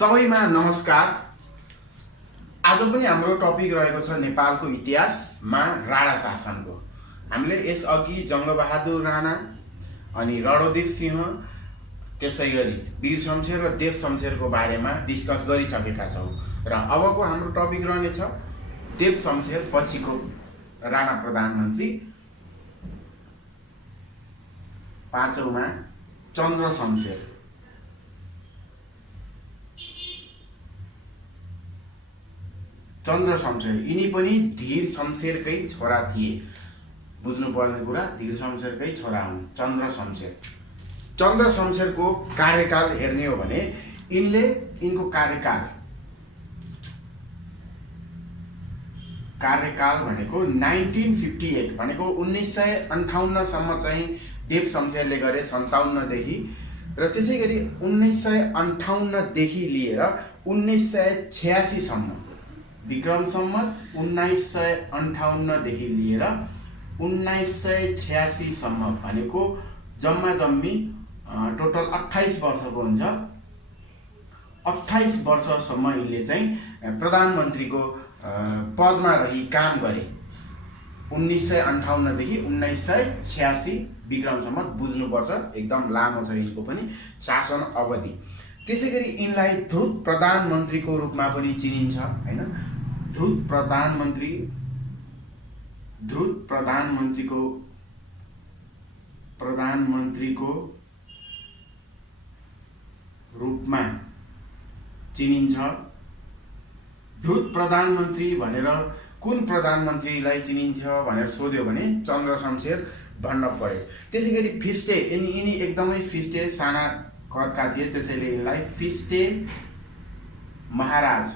सबैमा नमस्कार। आज पनि हाम्रो टपिक रहेको छ नेपालको इतिहासमा राणा शासनको। हामीले यसअघि जङ्गबहादुर राणा अनि रणोदित सिंह त्यसैगरी वीर शमशेर र देव शमशेरको बारेमा डिस्कस गरिसकेका छौँ र अबको हाम्रो टपिक रहनेछ देव शमशेर पछिको राणा प्रधानमन्त्री। पाँचौँमा चन्द्र शमशेर। चन्द्र शमशेर यिनी पनि धीर शमशेरकै छोरा थिए। बुझ्नुपर्ने कुरा धीर शमशेरकै छोरा हुन् चन्द्र शमशेर। चन्द्र शमशेरको कार्यकाल हेर्ने हो भने यिनको कार्यकाल भनेको 1958 भनेको 1958 सम्म चाहिँ देव शमशेरले गरे 57 देखि र त्यसैगरी 1958 देखि लिएर 1986 सम्म विक्रम सम्मत 1958 देखि लिएर 1986 सम्म भनेको जम्मा जम्मी टोटल 28 वर्षको हुन्छ। 28 वर्षसम्म यिनले चाहिँ प्रधानमन्त्रीको पदमा रही काम गरे। 1958 देखि 1986 विक्रम सम्मत बुझ्नुपर्छ, एकदम लामो छ यिनको पनि शासन अवधि। त्यसैगरी यिनलाई ध्रुत प्रधानमन्त्रीको रूपमा पनि चिनिन्छ हैन। ध्रुत प्रधानमन्त्रीको रूपमा चिनिन्छ। ध्रुत प्रधानमन्त्री भनेर कुन प्रधानमन्त्रीलाई चिनिन्छ भनेर सोध्यो भने चन्द्र शमशेर भन्न पर्यो। त्यसैगरी फिस्टे यिनी एकदमै फिस्टे साना कदका थिए, त्यसैले यिनलाई फिस्टे महाराज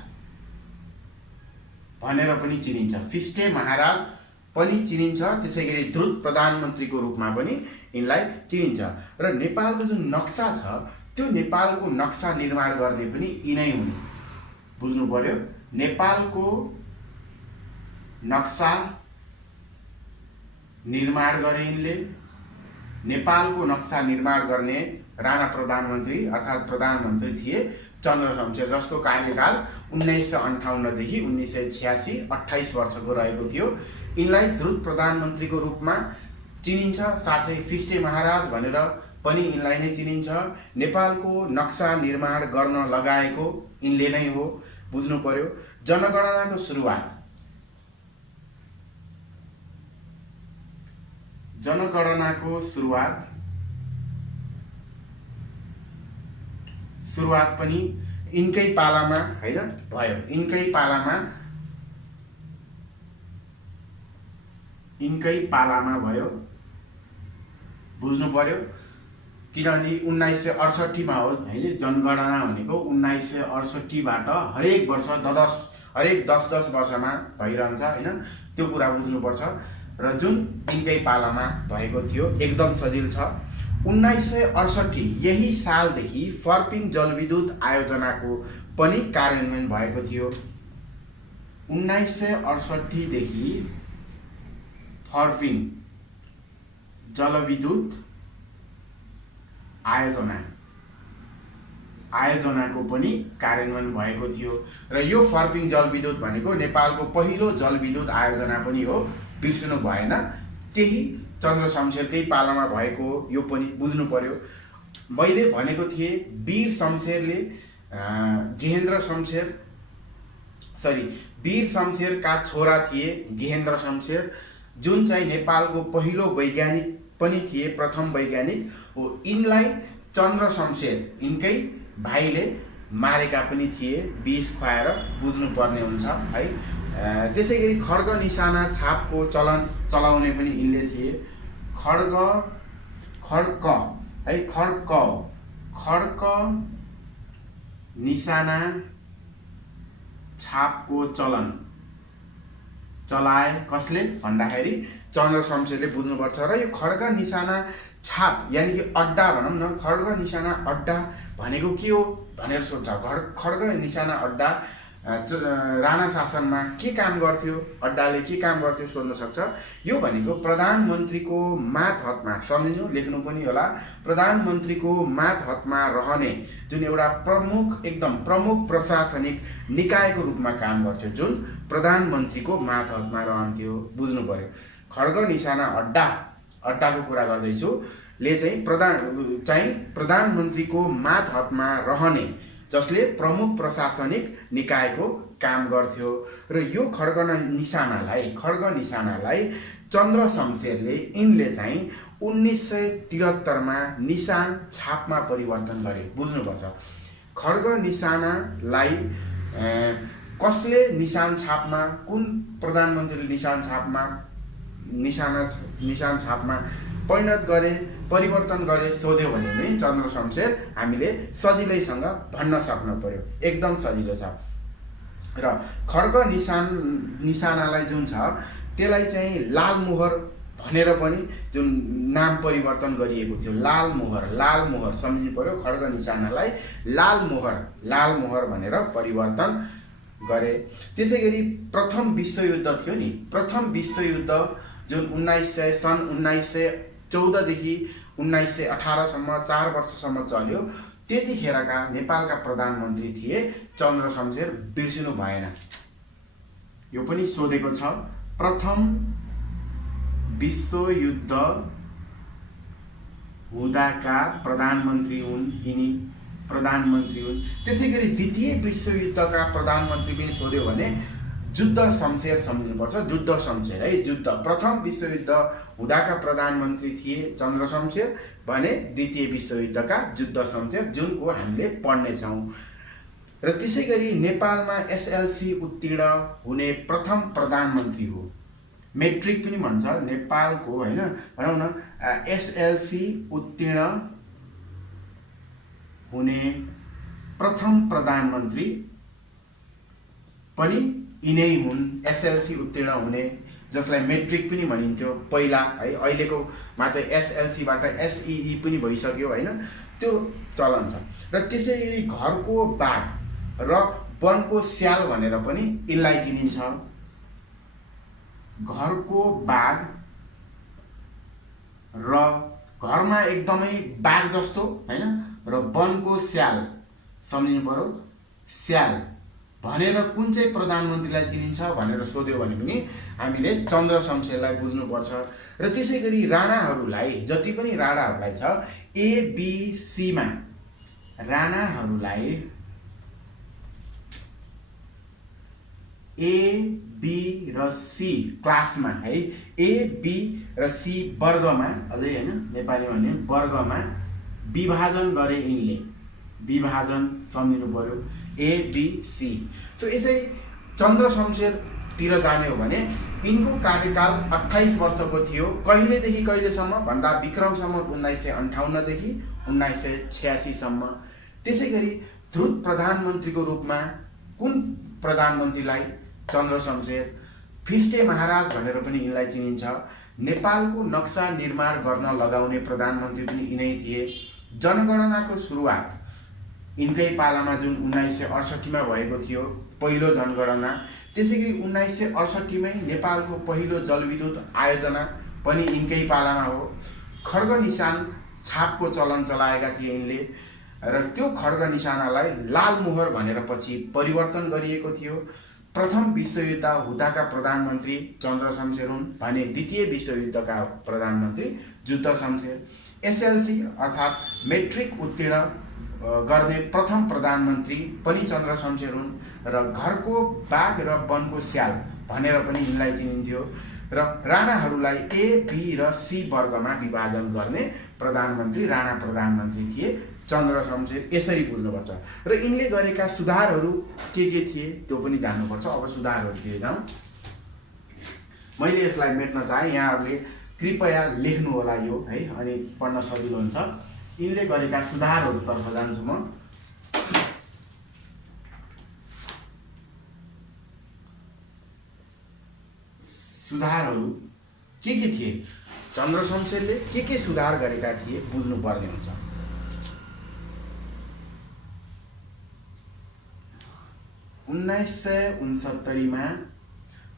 भनेर पनि चिनिन्छ। फिस्टे महाराज पनि चिनिन्छ। त्यसैगरी ध्रुत प्रधानमन्त्रीको रूपमा पनि यिनलाई चिनिन्छ। र नेपालको जुन नक्सा छ त्यो नेपालको नक्सा निर्माण गर्ने पनि यिनै हुन्। बुझ्नु पर्यो, नेपालको नक्सा निर्माण गरे यिनले। नेपालको नक्सा निर्माण गर्ने राणा प्रधानमन्त्री अर्थात् प्रधानमन्त्री थिए चन्द्र शमशेर, जसको कार्यकाल 1958 देखि 1986 28 वर्षको रहेको थियो। यिनलाई ध्रुत प्रधानमन्त्रीको रूपमा चिनिन्छ, साथै फिस्टे महाराज भनेर पनि यिनलाई नै चिनिन्छ। नेपालको नक्सा निर्माण गर्न लगाएको यिनले नै हो। बुझ्नु पर्यो। जनगणनाको सुरुवात पनि यिनकै पालामा हैन भयो। यिनकै पालामा भयो। बुझ्नु पर्यो, किनभने 1968 मा हो हैन जनगणना भनेको। 1968 बाट हरेक वर्ष 10 वर्षमा भइरहन्छ हैन, त्यो कुरा बुझ्नुपर्छ। र जुन यिनकै पालामा भएको थियो एकदम सजिलो छ। 1968 यही सालदेखि फर्पिङ जलविद्युत आयोजनाको पनि कार्यान्वयन भएको थियो। 1968 देखि फर्पिङ जलविद्युत आयोजनाको पनि कार्यान्वयन भएको थियो। र यो फर्पिङ जलविद्युत भनेको नेपालको पहिलो जलविद्युत आयोजना पनि हो, बिर्सनु भएन। त्यही चन्द्र शमशेरकै पालामा भएको यो पनि बुझ्नु पर्यो। मैले भनेको थिएँ वीर शमशेरका छोरा थिए गेहेन्द्र शमशेर, जुन चाहिँ नेपालको पहिलो वैज्ञानिक पनि थिए, प्रथम वैज्ञानिक हो। यिनलाई चन्द्र शमशेर यिनकै भाइले मारेका पनि थिए, विष खुवाएर। बुझ्नुपर्ने हुन्छ है। त्यसैगरी खड्ग निशाना छापको चलन चलाउने पनि यिनले थिए। खड्ग निशाना छापको चलन चलाए कसले भन्दाखेरि चन्द्र शमशेरले। बुझ्नुपर्छ। र यो खड्ग निशाना छाप यानि कि अड्डा भनौँ न, खड्ग निशाना अड्डा भनेको के हो भनेर सोध्छ। खड्ग निशाना अड्डा राणा शासनमा के काम गर्थ्यो, अड्डाले के काम गर्थ्यो सोध्न सक्छ। यो भनेको प्रधानमन्त्रीको मातहतमा, सम्झिनु लेख्नु पनि होला, प्रधानमन्त्रीको मातहतमा रहने जुन एउटा प्रमुख एकदम प्रमुख प्रशासनिक निकायको रूपमा काम गर्थ्यो, जुन प्रधानमन्त्रीको मातहतमा रहन्थ्यो। बुझ्नु पर्यो। खड्ग निशाना अड्डाको कुरा गर्दैछु ले चाहिँ प्रधानमन्त्रीको मातहतमा रहने, जसले प्रमुख प्रशासनिक निकायको काम गर्थ्यो। र यो खड्ग निशानालाई चन्द्र शमशेरले यिनले चाहिँ 1973मा निशान छापमा परिवर्तन गरे। बुझ्नुपर्छ, खड्ग निशानालाई कसले निशान छापमा, कुन प्रधानमन्त्रीले निशान छापमा परिणत गरे, परिवर्तन गरे सोध्यो भने पनि चन्द्र शमशेर हामीले सजिलैसँग भन्न सक्नु पर्यो, एकदम सजिलो छ। र खड्ग निशानालाई जुन छ त्यसलाई चाहिँ लाल मोहर भनेर पनि जुन नाम परिवर्तन गरिएको थियो, लाल मोहर सम्झिनु पर्यो। खड्ग निशानालाई लाल मोहर भनेर परिवर्तन गरे। त्यसै गरी प्रथम विश्वयुद्ध थियो नि, प्रथम विश्वयुद्ध जुन सन् 1914 देखि 1918 सम्म 4 वर्षसम्म चल्यो। त्यतिखेरका नेपालका प्रधानमन्त्री थिए चन्द्र शमशेर, बिर्सिनु भएन। यो पनि सोधेको छ, प्रथम विश्वयुद्ध हुँदाका प्रधानमन्त्री हुन् यिनी, प्रधानमन्त्री हुन्। त्यसै गरी द्वितीय विश्वयुद्धका प्रधानमन्त्री पनि सोध्यो भने जुद्ध शमशेर सम्झिनुपर्छ, जुद्ध शमशेर है। जुद्ध प्रथम विश्वयुद्ध हुँदाका प्रधानमन्त्री थिए चन्द्र शमशेर भने द्वितीय विश्वयुद्धका जुद्ध शमशेर, जुनको हामीले पढ्नेछौँ। र त्यसै गरी नेपालमा एसएलसी उत्तीर्ण हुने प्रथम प्रधानमन्त्री हो, मेट्रिक पनि भन्छ नेपालको, होइन भनौँ न, एसएलसी उत्तीर्ण हुने प्रथम प्रधानमन्त्री पनि यिनै हुन्। एसएलसी उत्तीर्ण हुने, जसलाई मेट्रिक पनि भनिन्थ्यो पहिला है, अहिलेको मात्र एसएलसीबाट एसइई पनि भइसक्यो, होइन, त्यो चलन छ। र त्यसै गरी घरको बाघ र वनको स्याल भनेर पनि यिनलाई चिनिन्छ। घरको बाघ र घरमा एकदमै बाघ जस्तो, होइन, र वनको स्याल सम्झिनु पर्यो, स्याल भनेर कुन चाहिँ प्रधानमन्त्रीलाई चिनिन्छ भनेर सोध्यो भने पनि हामीले चन्द्र शमशेरलाई बुझ्नुपर्छ। र त्यसै गरी राणाहरूलाई, जति पनि राणाहरूलाई छ एबिसीमा, राणाहरूलाई ए बी र सी क्लासमा है, ए बी र सी वर्गमा, अझै होइन नेपाली भने वर्गमा विभाजन गरे यिनले, विभाजन सम्झिनु पर्यो, एबिसी। सो यसरी चन्द्र शमशेरतिर जाने हो भने यिनको कार्यकाल 28 वर्षको थियो। कहिलेदेखि कहिलेसम्म भन्दा विक्रमसम्म 1958 देखि 1986 सम्म। त्यसै गरी ध्रुत प्रधानमन्त्रीको रूपमा कुन प्रधानमन्त्रीलाई चन्द्र शमशेर, फिस्टे महाराज भनेर पनि यिनलाई चिनिन्छ। नेपालको नक्सा निर्माण गर्न लगाउने प्रधानमन्त्री पनि यिनै थिए। जनगणनाको सुरुवात यिनकै पालामा जुन 1968मा भएको थियो पहिलो जनगणना, त्यसै गरी 1968मै नेपालको पहिलो जलविद्युत आयोजना पनि यिनकै पालामा हो। खड्ग निशान छापको चलन चलाएका थिए यिनले, र त्यो खड्ग निशानालाई लाल मोहर भनेर पछि परिवर्तन गरिएको थियो। प्रथम विश्वयुद्ध हुँदाका प्रधानमन्त्री चन्द्र शमशेर हुन् भने द्वितीय विश्वयुद्धका प्रधानमन्त्री जुद्ध शमशेर। एसएलसी अर्थात् मेट्रिक उत्तीर्ण गर्ने प्रथम प्रधानमन्त्री पनि चन्द्र शमशेर हुन्। र घरको बाघ र वनको स्याल भनेर पनि यिनलाई चिनिन्थ्यो। र राणाहरूलाई ए बी र सी वर्गमा विभाजन गर्ने प्रधानमन्त्री राणा प्रधानमन्त्री थिए चन्द्र शमशेर। यसरी बुझ्नुपर्छ। र यिनले गरेका सुधारहरू के थिए त्यो पनि जान्नुपर्छ। अब सुधारहरूतिर जाउँ। मैले यसलाई मेट्न चाहे, यहाँहरूले कृपया लेख्नु होला यो है, अनि पढ्न सजिलो हुन्छ। यिनले गरेका सुधारहरूतर्फ जान्छु म। सुधारहरू के थिए, चन्द्र शमशेरले के सुधार गरेका थिए बुझ्नुपर्ने हुन्छ। 1969 मा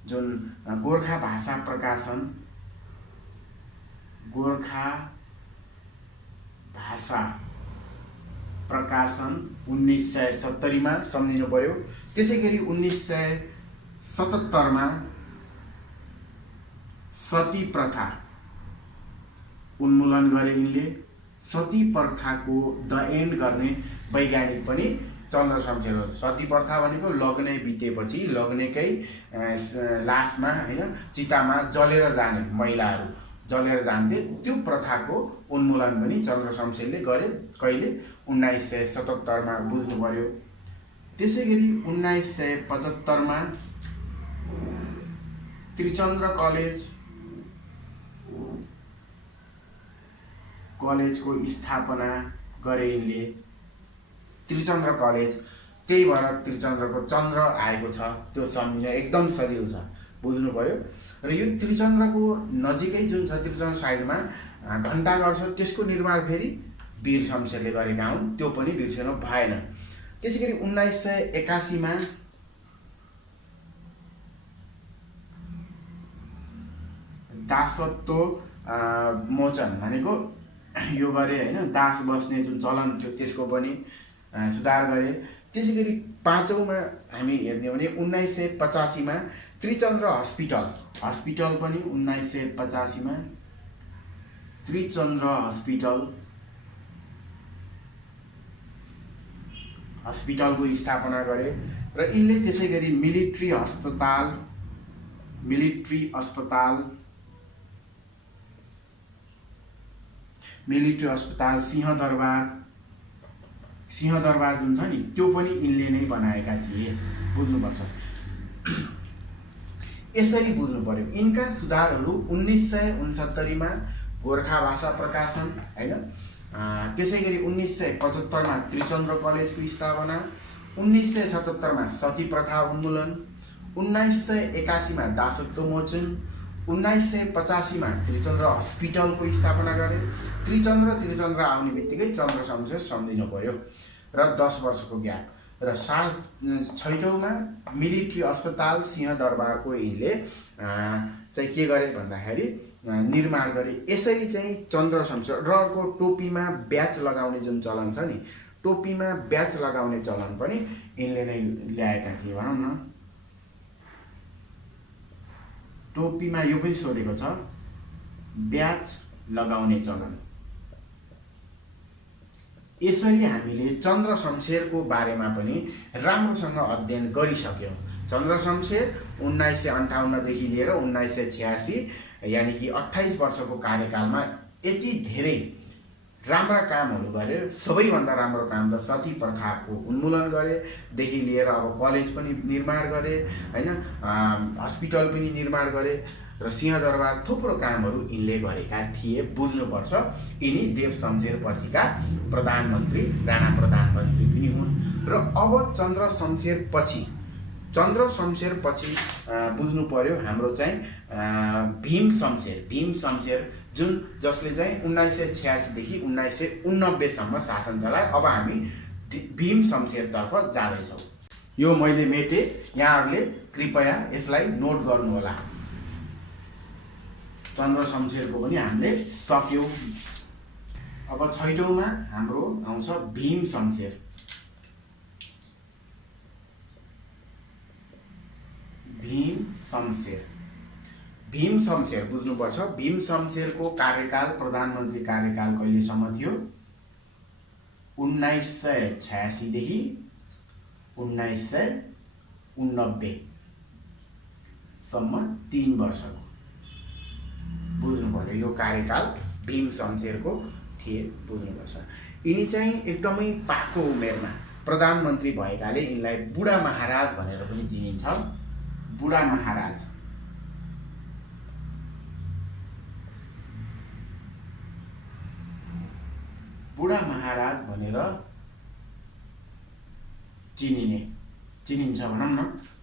जुन गोर्खा भाषा प्रकाशन, गोर्खा भाषा प्रकाशन 1970 मा सम्झिनु पर्यो। त्यसैगरी 1977 मा सती प्रथा उन्मूलन गरे यिनले। सती प्रथाको द एन्ड गर्ने वैज्ञानिक पनि चन्द्र शमशेर हो। सती प्रथा भनेको लग्नै बितेपछि लग्नेकै लासमा हैन चितामा जलेर जाने, महिलाहरू जलेर जान्थे, त्यो प्रथाको उन्मूलन पनि चन्द्र शमशेरले गरे। कहिले? 1977 मा, बुझ्नु पर्यो। त्यसैगरी 1975 मा त्रिचन्द्र कलेजको स्थापना गरे यिनले। त्रिचन्द्र कलेज, त्यही भएर त्रिचन्द्रको चन्द्र आएको छ, त्यो सम्झिन एकदम सजिलो छ, बुझ्नु पर्यो। र यो त्रिचन्द्रको नजिकै जुन छ त्रिचन्द्र साइडमा घण्टाघर छ, त्यसको निर्माण फेरि वीर शमशेरले गरेका हुन्, त्यो पनि बिर्सनु भएन। त्यसैगरी 1981 मा दासत्व मोचन भनेको यो गरे हैन, दास बस्ने जुन चलन थियो त्यसको पनि सुधार गरे। त्यसैगरी 5औं मा हामी हेर्ने भने 1985 मा त्रिचन्द्र हस्पिटल पनि 1985 मा त्रिचन्द्र हस्पिटलको स्थापना गरे। र यिनले त्यसैगरी मिलिट्री अस्पताल सिंहदरबार जुन छ नि, त्यो पनि यिनले नै बनाएका थिए, बुझ्नुपर्छ। यसरी बुझ्नु पर्यो। यिनका सुधारहरू 1969 मा गोर्खा भाषा प्रकाशन हैन, त्यसैगरी 1975 मा त्रिचन्द्र कलेजको स्थापना, 1977 मा सती प्रथा उन्मूलन, 1981 मा दासत्व मोचन, 1985 मा त्रिचन्द्र हस्पिटलको स्थापना गरे। त्रिचन्द्र आउने बित्तिकै चन्द्र शमशेर सम्झिनु पर्यो। र 10 वर्षको ग्याप। र 6औं मा मिलिट्री अस्पताल सिंहदरबारको यिनले चाहिँ के गरे भन्दाखेरि निर्माण गरे। यसरी चाहिँ चन्द्र शमशेर र अर्को टोपीमा ब्याच लगाउने जुन चलन छ नि, टोपीमा ब्याच लगाउने चलन पनि यिनले नै ल्याएका थिए भनौँ न। टोपीमा यो पनि सोधेको छ, ब्याच लगाउने चलन। यसरी हामीले चन्द्र शमशेरको बारेमा पनि राम्रोसँग अध्ययन गरिसक्यौँ। चन्द्र शमशेर 1958 देखि लिएर 1986 यानि कि 28 वर्षको कार्यकालमा यति धेरै राम्रा कामहरू गरे। सबैभन्दा राम्रो काम त सती प्रथाको उन्मूलन गरे देखि लिएर अब कलेज पनि निर्माण गरे हैन, हस्पिटल पनि निर्माण गरे र सिंहदरबार थुप्रो कामहरू यिनले गरेका थिए, बुझ्नुपर्छ। यिनी देव शमशेर पछिका प्रधानमन्त्री, राणा प्रधानमन्त्री पनि हुन्। र अब चन्द्र शमशेर पछि बुझ्नु पर्यो हाम्रो चाहिँ भीम शमशेर जुन जसले चाहिँ 1986 देखि 1989 सम्म शासन चलाए। अब हामी भीम शमशेरतर्फ जाँदैछौँ। यो मैले मेटे, यहाँहरूले कृपया यसलाई नोट गर्नुहोला। चन्द्र शमशेरको पनि हामीले सक्यौँ। अब 6औं मा हाम्रो आउँछ भीम शमशेर। भीम शमशेर बुझ्नुपर्छ। भीम शमशेरको कार्यकाल, प्रधानमन्त्री कार्यकाल कहिलेसम्म थियो? 1986 देखि 1989 सम्म 3 वर्षको, बुझ्नु पर्यो। यो कार्यकाल भीम शमशेरको थिए, बुझ्नुपर्छ। यिनी चाहिँ एकदमै पाको उमेरमा प्रधानमन्त्री भएकाले यिनलाई बुढा महाराज भनेर पनि चिनिन्छ। बुढा महाराज भनेर चिनिन्छ भनौँ न।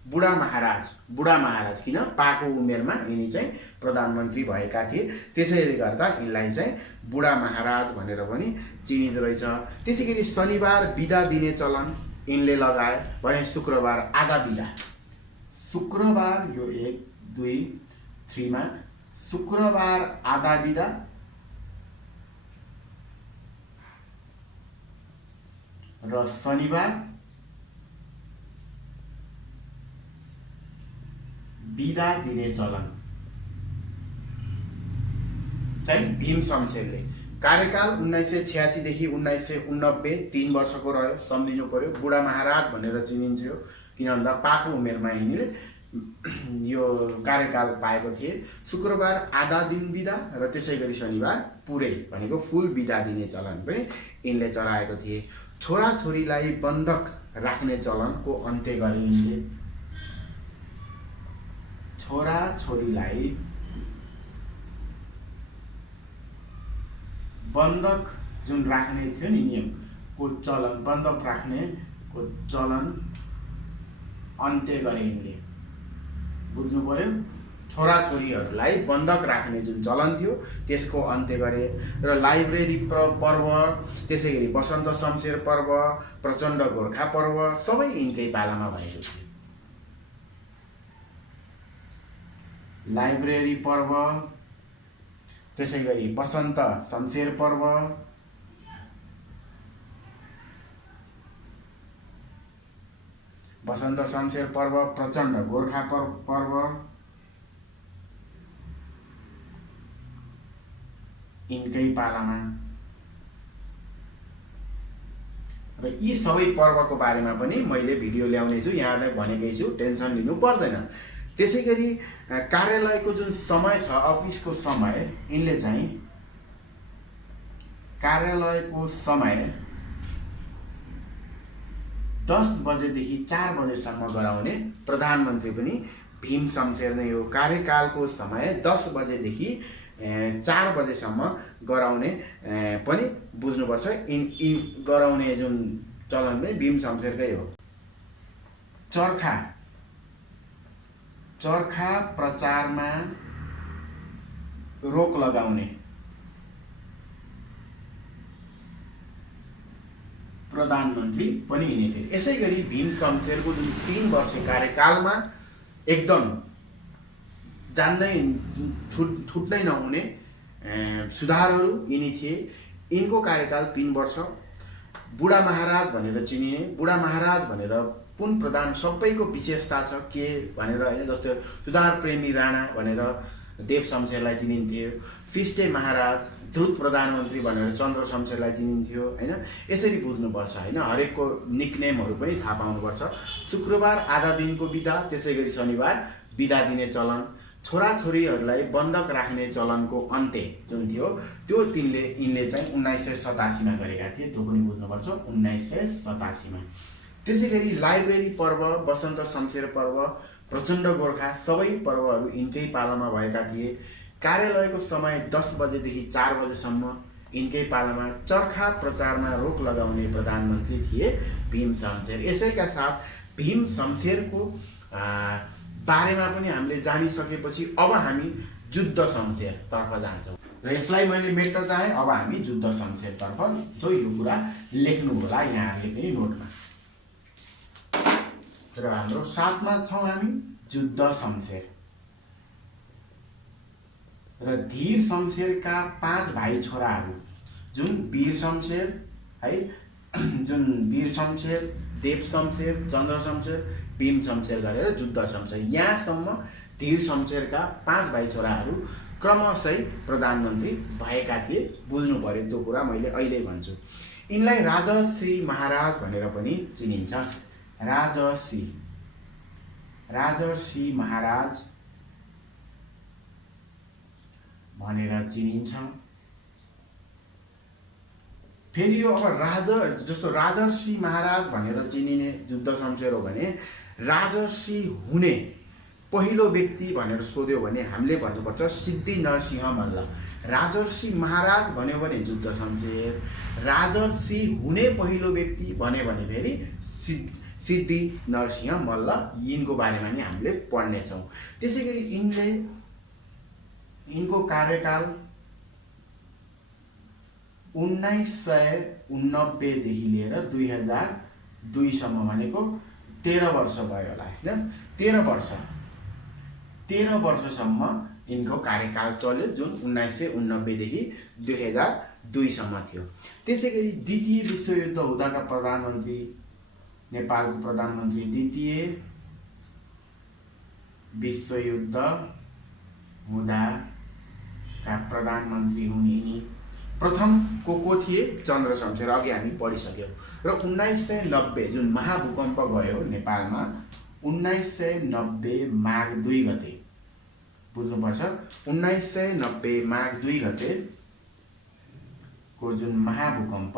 बुढा महाराज किन? पाको उमेरमा यिनी चाहिँ प्रधानमन्त्री भएका थिए, त्यसैले गर्दा यिनलाई चाहिँ बुढा महाराज भनेर पनि चिनिँदो रहेछ। त्यसैगरी शनिबार बिदा दिने चलन यिनले लगाए भने शुक्रबार आधा बिदा, शुक्रबार यो 1 2 3 मा शुक्रबार आधा बिदा र शनिबार बिदा दिने चलन चाहिँ भीम शमशेरले। कार्यकाल 1986 देखि 1989 3 वर्षको रह्यो, सम्झिनु पर्यो। बुढा महाराज भनेर चिनिन्थ्यो किन भन्दा पाको उमेरमा यिनले यो कार्यकाल पाएको थिए। शुक्रबार आधा दिन बिदा र त्यसै गरी शनिबार पुरै भनेको फुल बिदा दिने चलन पनि यिनले चलाएको थिए। छोराछोरीलाई बन्धक राख्ने चलनको अन्त्य गरे यिनले। छोराछोरीलाई बन्धक जुन राख्ने थियो नि नियमको चलन, बन्धक राख्नेको चलन अन्त्य गरे यिनले। बुझ्नु पर्यो। छोराछोरीहरूलाई बन्धक राख्ने जुन चलन थियो त्यसको अन्त्य गरे र लाइब्रेरी पर्व, त्यसै गरी वसन्त शमशेर पर्व, प्रचण्ड गोर्खा पर्व सबै यिनकै पालामा भएको थियो। लाइब्रेरी पर्व, त्यसै गरी वसन्त शमशेर पर्व, वसन्त शमशेर पर्व, प्रचण्ड गोर्खा पर्व यिनकै पालामा। र यी सबै पर्वको बारेमा पनि मैले भिडियो ल्याउने छु, यहाँलाई भनेकै छु, टेन्सन लिनु पर्दैन। त्यसै गरी कार्यालयको जुन समय छ, अफिसको समय, यिनले चाहिँ कार्यालयको समय 10 बजेदेखि 4 बजेसम्म गराउने प्रधानमन्त्री पनि भीम शमशेर नै हो। कार्यकालको समय 10 बजेदेखि 4 बजेसम्म गराउने पनि बुझ्नुपर्छ। गराउने जुन चलन पनि भीम शमशेरकै हो। चर्खा प्रचारमा रोक लगाउने प्रधानमन्त्री पनि यिनै थिए। यसै गरी भीम शमशेरको जुन 3 वर्ष कार्यकालमा एकदम जान्दै छुट्नै नहुने सुधारहरू यिनी थिए। यिनको कार्यकाल 3 वर्ष। बुढा महाराज भनेर चिनिने, बुढा महाराज भनेर कुन प्रधान सबैको विशेषता छ के भनेर हैन, जस्तो सुधार प्रेमी राणा भनेर देव शमशेरलाई चिनिन्थ्यो, फिस्टे महाराज, द्रुत प्रधानमन्त्री भनेर चन्द्र शमशेरलाई चिनिन्थ्यो हैन। यसरी बुझ्नुपर्छ हैन, हरेकको निकनेमहरू पनि थाहा पाउनुपर्छ। शुक्रबार आधा दिनको बिदा, त्यसै गरी शनिबार बिदा दिने चलन, छोराछोरीहरूलाई बन्धक राख्ने चलनको अन्त्य जुन थियो त्यो यिनले चाहिँ 1987 मा गरेका थिए, त्यो पनि बुझ्नुपर्छ। 1987 मा। त्यसै गरी लाइब्रेरी पर्व, वसन्त शमशेर पर्व, प्रचण्ड गोर्खा सबै पर्वहरू यिनकै पालामा भएका थिए। कार्यालयको समय 10 बजेदेखि 4 बजेसम्म यिनकै पालामा। चर्खा प्रचारमा रोक लगाउने प्रधानमन्त्री थिए भीम शमशेर। यसैका साथ भीम शमशेरको बारेमा पनि हामीले जानिसकेपछि अब हामी जुद्ध शमशेरतर्फ जान्छौँ र यसलाई मैले मेट्न चाहेँ। अब हामी जुद्ध शमशेरतर्फ, जो यो कुरा लेख्नु होला यहाँहरूले पनि नोटमा। र हाम्रो साथमा छौँ हामी जुद्ध शमशेर र धीर शमशेरका 5 भाइ छोराहरू, जुन वीर शमशेर है, जुन वीर शमशेर, देव शमशेर, चन्द्र शमशेर, भीम शमशेर गरेर जुद्ध शमशेर, यहाँसम्म धीर शमशेरका 5 भाइ छोराहरू क्रमशः प्रधानमन्त्री भएका थिए। बुझ्नु पर्यो त्यो कुरा, मैले अहिले भन्छु। यिनलाई राजश्री महाराज भनेर पनि चिनिन्छ। राजर्षि महाराज भनेर चिनिन्छ। फेरि यो अब जस्तो राजर्षि महाराज भनेर चिनिने जुद्ध शमशेर हो भने राजर्षि हुने पहिलो व्यक्ति भनेर सोध्यो भने हामीले भन्नुपर्छ सिद्धि नरसिंह मल्ल। राजर्षि महाराज भन्यो भने जुद्ध शमशेर, राजर्षि हुने पहिलो व्यक्ति भन्यो भने फेरि सिद्धि नरसिंह मल्ल, यिनको बारेमा नि हामीले पढ्नेछौँ। त्यसै गरी यिनको कार्यकाल 1989 देखि लिएर 2000 2 सम्म भनेको 13 वर्ष भयो होला हैन। 13 वर्षसम्म यिनको कार्यकाल चल्यो, जुन 1989 देखि 2002 सम्म थियो। त्यसैगरी द्वितीय विश्वयुद्ध हुँदाका प्रधानमन्त्री, नेपालको प्रधानमन्त्री द्वितीय विश्वयुद्ध हुँदाका प्रधानमन्त्री हुने यिनी प्रथम को थिए? चन्द्र शमशेर, अघि हामी पढिसक्यौँ। र 1990 जुन महाभूकम्प गयो नेपालमा, 1990 माघ 2 गते, बुझ्नुपर्छ, 1990 माघ 2 गते को जुन महाभूकम्प,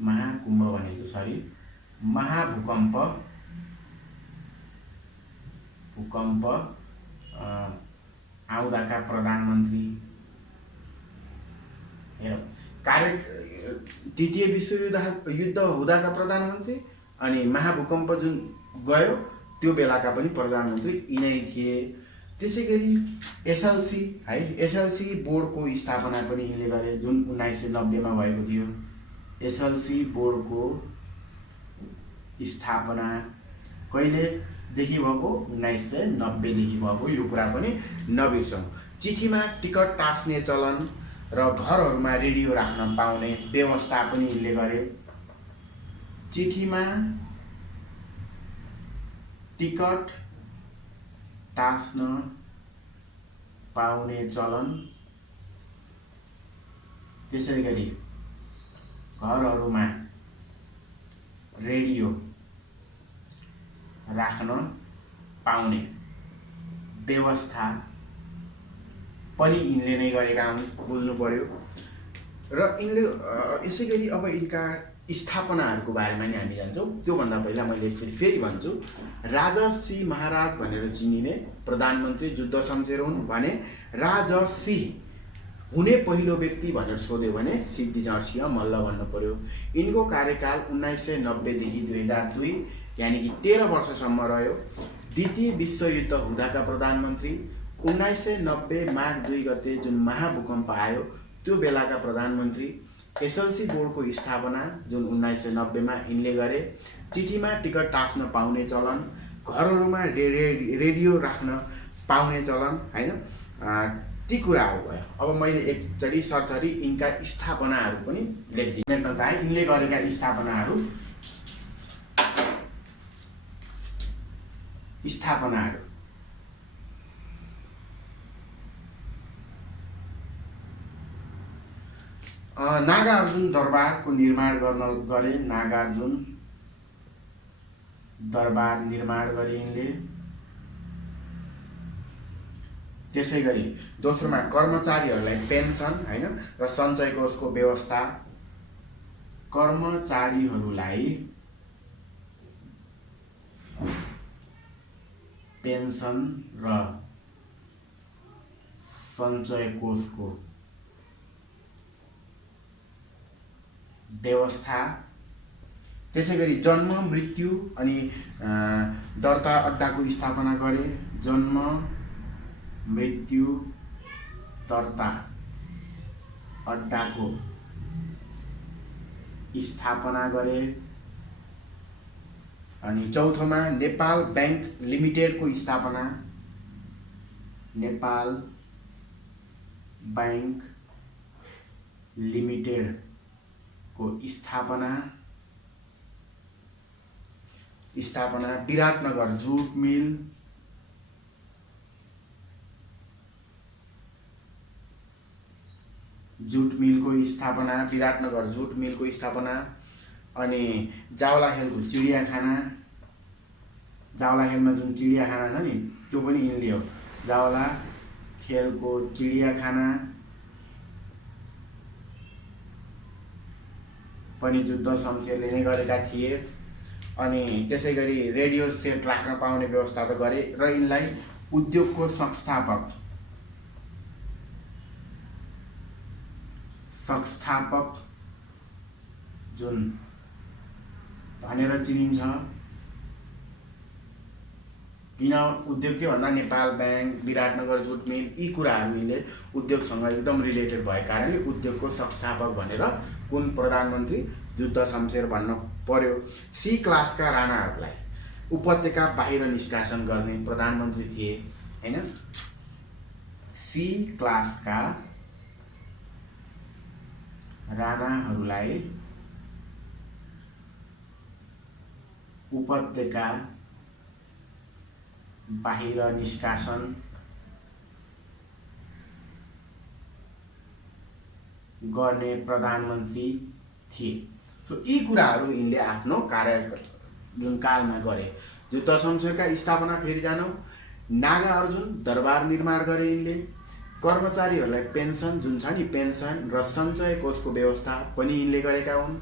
महाकुम्भ भनेको सरी, महाभूकम्प आउँदाका प्रधानमन्त्री हेरौँ, द्वितीय विश्वयुद्ध हुँदाका प्रधानमन्त्री अनि महाभूकम्प जुन गयो त्यो बेलाका पनि प्रधानमन्त्री यिनै थिए। त्यसैगरी एसएलसी है, एसएलसी बोर्डको स्थापना पनि यिनले गरे, जुन 1990 मा भएको थियो। एसएलसी बोर्डको स्थापना कहिलेदेखि भएको? 1990 देखि भएको। यो कुरा पनि नबिर्सौँ। चिठीमा टिकट टाँस्ने चलन र घरहरूमा रेडियो राख्न पाउने व्यवस्था पनि यिनले गरे। चिठीमा टिकट टाँस्न पाउने चलन, त्यसैगरी घरहरूमा रेडियो राख्न पाउने व्यवस्था पनि यिनले नै गरेका हुन्, बुझ्नु पर्यो। र यिनले यसैगरी अब यिनका स्थापनाहरूको बारेमा नि हामी जान्छौँ। त्योभन्दा पहिला मैले एकचोटि फेरि भन्छु, राजर्षि महाराज भनेर चिनिने प्रधानमन्त्री जुद्ध शमशेर हुन् भने राजर्षि हुने पहिलो व्यक्ति भनेर सोध्यो भने सिद्धिनरसिंह मल्ल भन्नु पर्यो। यिनको कार्यकाल 1990 देखि 2002 यानि कि 13 वर्षसम्म रह्यो। द्वितीय विश्वयुद्ध हुँदाका प्रधानमन्त्री, 1990 माघ 2 गते जुन महाभूकम्प आयो त्यो बेलाका प्रधानमन्त्री, एसएलसी बोर्डको स्थापना जुन 1990 मा यिनले गरे, चिठीमा टिकट टाँस्न पाउने चलन, घरहरूमा रेडियो राख्न पाउने चलन हैन, ती कुराहरू भयो। अब मैले एकचोटि सरसरी यिनका स्थापनाहरू पनि लेख्दिन चाहे। यिनले गरेका स्थापनाहरू नागार्जुन दरबारको निर्माण गरे। नागार्जुन दरबार निर्माण गरे यिनले। त्यसैगरी दोस्रोमा कर्मचारीहरूलाई पेन्सन हैन र सञ्चय कोषको व्यवस्था, कर्मचारीहरूलाई पेन्सन र सञ्चय कोषको व्यवस्था। त्यसैगरी जन्म मृत्यु अनि दर्ता अड्डाको स्थापना गरे। जन्म मृत्यु दर्ता अड्डाको स्थापना गरे। अनि चौथोमा नेपाल बैंक लिमिटेडको स्थापना। नेपाल बैंक लिमिटेडको स्थापना। विराटनगर जुट मिल, विराटनगर जुट मिलको स्थापना। अनि जावलाखेलको चिडियाखाना, जावलाखेलमा जुन चिडियाखाना छ नि त्यो पनि यिनले हो। जावलाखेलको चिडियाखाना पनि जुद्ध शमशेरले नै गरेका थिए। अनि त्यसैगरी रेडियो सेट राख्न पाउने व्यवस्था त गरे र यिनलाई उद्योगको संस्थापक जुन भनेर चिनिन्छ। किन उद्योग के भन्दा नेपाल बैंक, विराटनगर जुट मिल, यी कुराहरू यिनले उद्योगसँग एकदम रिलेटेड भएको कारणले उद्योगको संस्थापक भनेर कुन प्रधानमन्त्री जुद्ध शमशेर भन्न पर्यो। सी क्लासका राणाहरूलाई उपत्यका बाहिर निष्कासन गर्ने प्रधानमन्त्री थिए हैन। सी क्लासका राणाहरूलाई उपत्यका बाहिर निष्कासन गर्ने प्रधानमन्त्री थिए। सो यी कुराहरू यिनले आफ्नो जुन कालमा गरे। जुद्ध शमशेरका स्थापना फेरि जानौँ। नागा अर्जुन दरबार निर्माण गरे यिनले। कर्मचारीहरूलाई पेन्सन जुन छ नि पेन्सन र सञ्चय कोषको व्यवस्था पनि यिनले गरेका हुन्।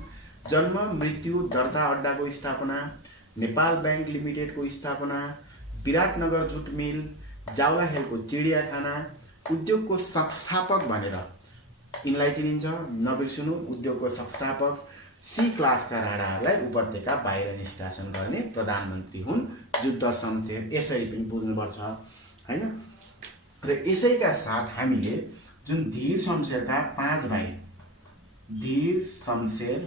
जन्म मृत्यु दर्ता अड्डाको स्थापना, नेपाल बैंक लिमिटेडको स्थापना, विराटनगर जुट मिल, जाउलाखेलको चिडियाखाना, उद्योगको संस्थापक भनेर यिनलाई चिनिन्छ। नबिर्सनु, उद्योगको संस्थापक। सी क्लासका राणाहरूलाई उपत्यका बाहिर निष्कासन गर्ने प्रधानमन्त्री हुन् जुद्ध शमशेर। यसरी पनि बुझ्नुपर्छ हैन। र यसैका साथ हामीले जुन धीर शमशेरका 5 भाइ, धीर शमशेर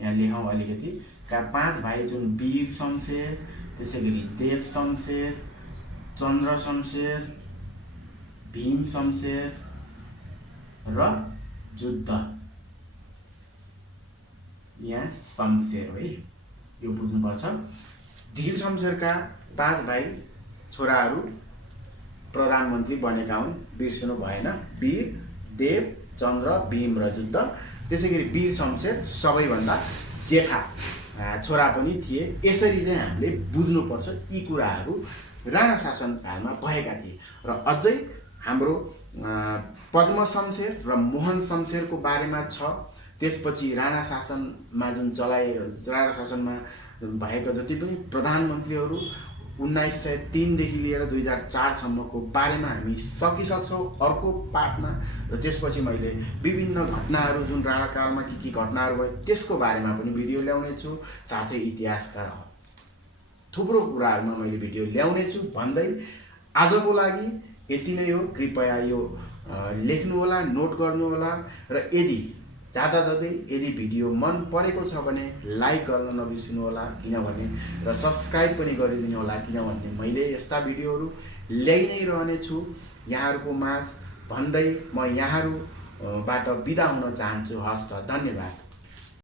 यहाँ लेखौँ अलिकति, का 5 भाइ जुन वीर शमशेर, त्यसैगरी देव शमशेर, चन्द्र शमशेर, भीम शमशेर र जुद्ध यहाँ शमशेर है, यो बुझ्नुपर्छ। धीर शमशेरका 5 भाइ छोराहरू प्रधानमन्त्री बनेका हुन्, बिर्सनु भएन। वीर, देव, चन्द्र, भीम र जुद्ध। त्यसैगरी वीर शमशेर सबैभन्दा जेठा छोरा पनि थिए। यसरी चाहिँ हामीले बुझ्नुपर्छ यी कुराहरू राणा शासनकालमा भएका थिए। र अझै हाम्रो पद्म शमशेर र मोहन शमशेरको बारेमा छ। त्यसपछि राणा शासनमा जुन राणा शासनमा भएका जति पनि प्रधानमन्त्रीहरू 1903 देखि लिएर 2004 सम्मको बारेमा हामी सकिसक्छौँ अर्को पाठमा। र त्यसपछि मैले विभिन्न घटनाहरू जुन राणाकालमा के घटनाहरू भयो त्यसको बारेमा पनि भिडियो ल्याउने छु। साथै इतिहासका थुप्रो कुराहरूमा मैले भिडियो ल्याउने छु भन्दै आजको लागि यति नै हो। कृपया यो लेख्नुहोला, नोट गर्नुहोला र यदि जाँदा जाँदै यदि भिडियो मन परेको छ भने लाइक गर्न नबिर्सनु होला, किनभने र सब्सक्राइब पनि गरिदिनु होला, किनभने मैले यस्ता भिडियोहरू ल्याइ नै रहनेछु यहाँहरूको माझ भन्दै म यहाँहरूबाट बिदा हुन चाहन्छु। हस्त, धन्यवाद।